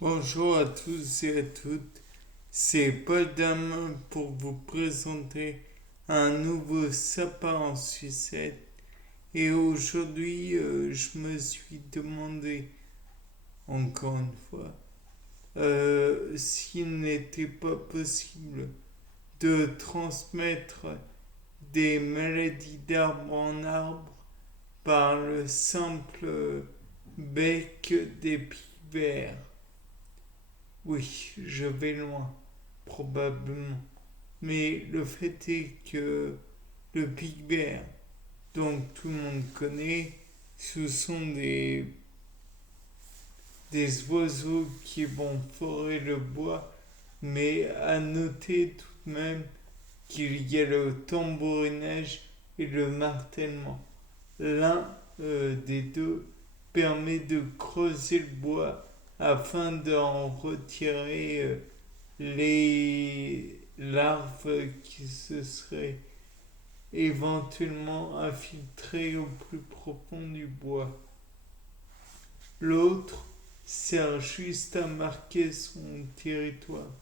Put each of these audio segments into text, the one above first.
Bonjour à tous et à toutes, c'est Paul Damin pour vous présenter un nouveau sapin en sucette. Et aujourd'hui, je me suis demandé, encore une fois, s'il n'était pas possible de transmettre des maladies d'arbre en arbre par le simple bec des pivers. Oui, je vais loin, probablement. Mais le fait est que le pygmée, donc tout le monde connaît, ce sont des oiseaux qui vont forer le bois, mais à noter tout de même qu'il y a le tambourinage et le martèlement. L'un des deux permet de creuser le bois afin d'en retirer les larves qui se seraient éventuellement infiltrées au plus profond du bois. L'autre sert juste à marquer son territoire.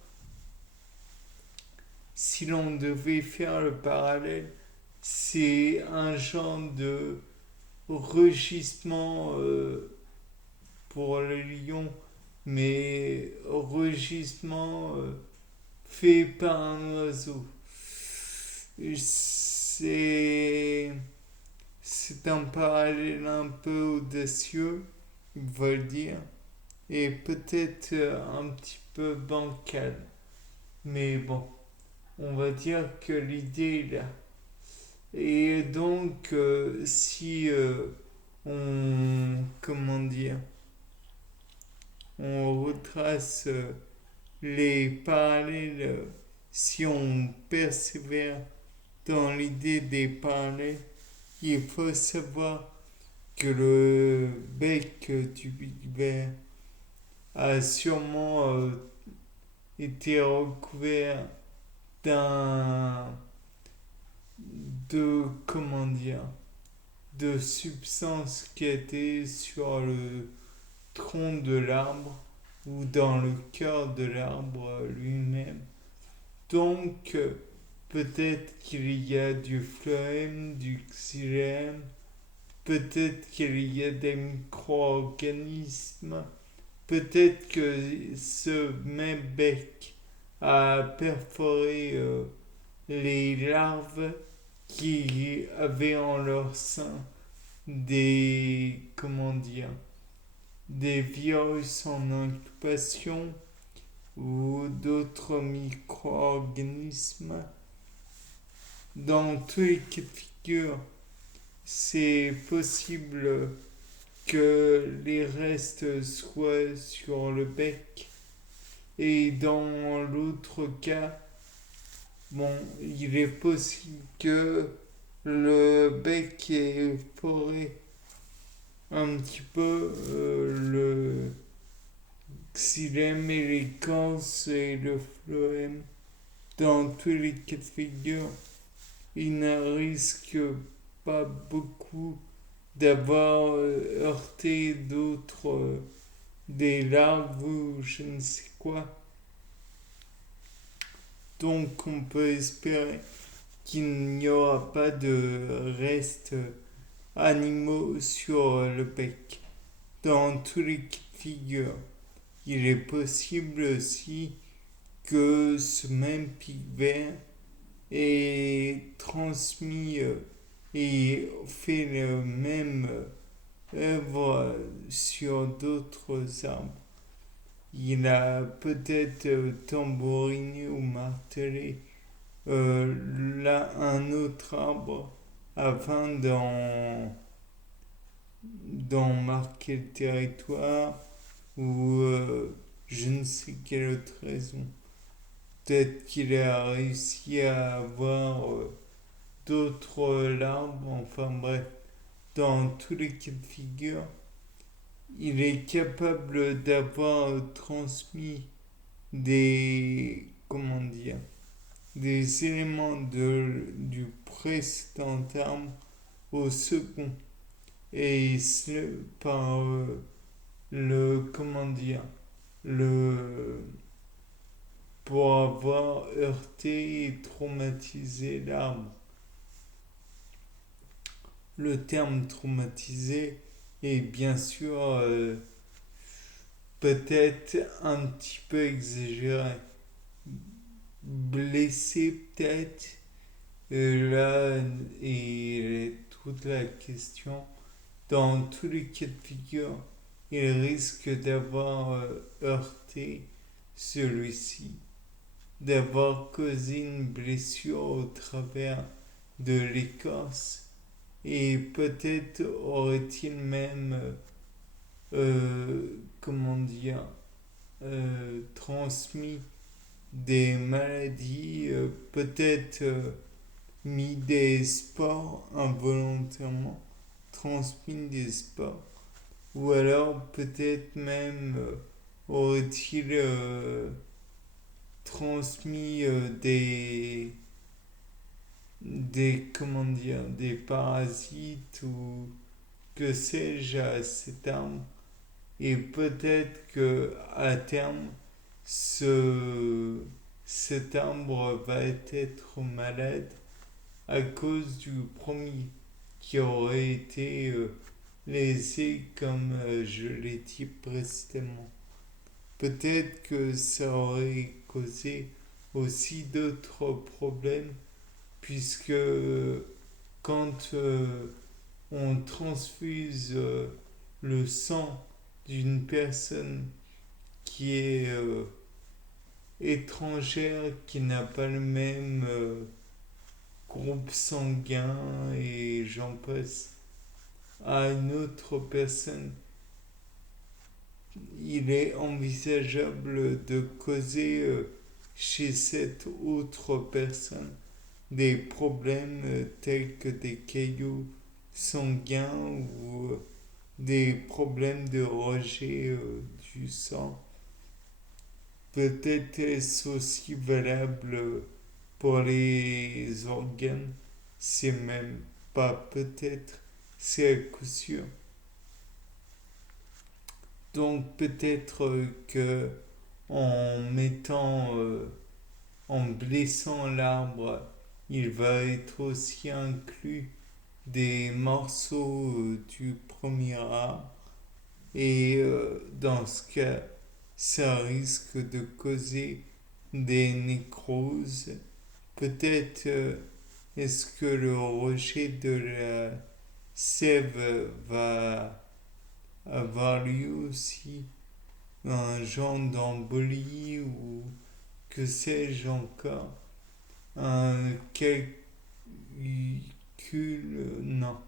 Si l'on devait faire le parallèle, c'est un genre de rugissement pour le lion, mais rugissement fait par un oiseau. C'est c'est un parallèle un peu audacieux, il va le dire, et peut-être un petit peu bancal. Mais bon, on va dire que l'idée est là. Et donc, si comment dire, on retrace les parallèles, si on persévère dans l'idée des parallèles, il faut savoir que le bec du Big Bear a sûrement été recouvert d'un de comment dire de substance qui était sur le tronc de l'arbre ou dans le cœur de l'arbre lui-même. Donc peut-être qu'il y a du phloème, du xylème, peut-être qu'il y a des micro-organismes. Peut-être que ce même bec a perforé les larves qui avaient en leur sein des, comment dire, des virus en incubation ou d'autres micro-organismes. Dans tous les cas de figure, c'est possible que les restes soient sur le bec. Et dans l'autre cas, bon, il est possible que le bec ait foré un petit peu le xylème et l'écorce et le phloème. Dans tous les cas de figure, il ne risque pas beaucoup d'avoir heurté d'autres, des larves ou je ne sais quoi. Donc on peut espérer qu'il n'y aura pas de restes animaux sur le bec. Dans tous les cas de figure, il est possible aussi que ce même pic vert ait transmis et fait le même œuvre sur d'autres arbres. Il a peut-être tambouriné ou martelé là un autre arbre afin d'en marquer le territoire ou je ne sais quelle autre raison. Peut-être qu'il a réussi à avoir d'autres larves, enfin bref, dans tous les cas de figure, il est capable d'avoir transmis des, comment dire, des éléments du précédent arbre au second. Et par le, comment dire, le, pour avoir heurté et traumatisé l'arbre. Le terme traumatisé est bien sûr peut-être un petit peu exagéré. Blessé peut-être, là est toute la question. Dans tous les cas de figure, il risque d'avoir heurté celui-ci, d'avoir causé une blessure au travers de l'écorce, et peut-être aurait-il même, comment dire, transmis des maladies, peut-être mis des sports involontairement, transmis des sports, ou alors peut-être même aurait-il transmis comment dire, des parasites ou que sais-je à cet arbre, et peut-être que à terme ce, cet arbre va être malade à cause du premier qui aurait été lésé comme je l'ai dit précédemment. Peut-être que ça aurait causé aussi d'autres problèmes puisque quand on transfuse le sang d'une personne qui est étrangère, qui n'a pas le même groupe sanguin et j'en passe, à une autre personne, il est envisageable de causer chez cette autre personne des problèmes tels que des caillots sanguins ou des problèmes de rejet du sang. Peut-être est-ce aussi valable pour les organes, c'est même pas peut-être, c'est à coup sûr. Donc peut-être que en mettant, en blessant l'arbre, il va être aussi inclus des morceaux du premier arbre et dans ce cas, ça risque de causer des nécroses. Peut-être est-ce que le rejet de la sève va avoir lieu aussi, un genre d'embolie ou que sais-je encore, un non,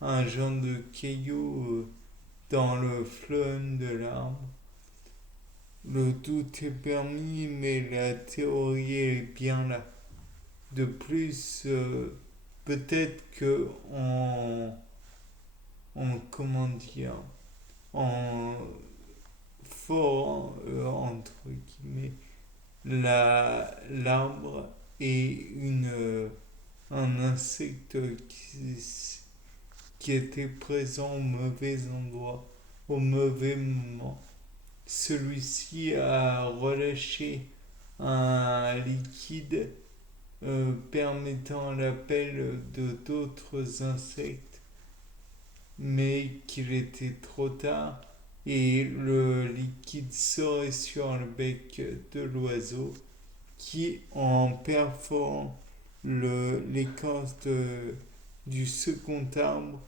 un genre de caillou dans le phloème de l'arbre. Le doute est permis, mais la théorie est bien là. De plus, peut-être que en comment dire, en forant entre guillemets l'arbre est un insecte qui était présent au mauvais endroit, au mauvais moment. Celui-ci a relâché un liquide permettant l'appel de d'autres insectes, mais qu'il était trop tard et le liquide sort sur le bec de l'oiseau qui, en perforant l'écorce du second arbre,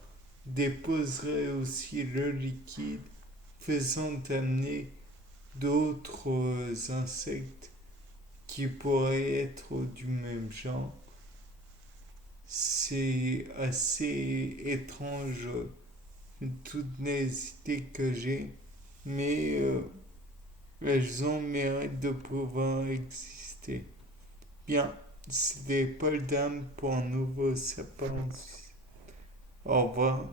déposerait aussi le liquide, faisant amener d'autres insectes qui pourraient être du même genre. C'est assez étrange toutes les idées que j'ai, mais elles ont mérite de pouvoir exister. Bien, c'était Paul Dame pour un nouveau sapin. Au revoir.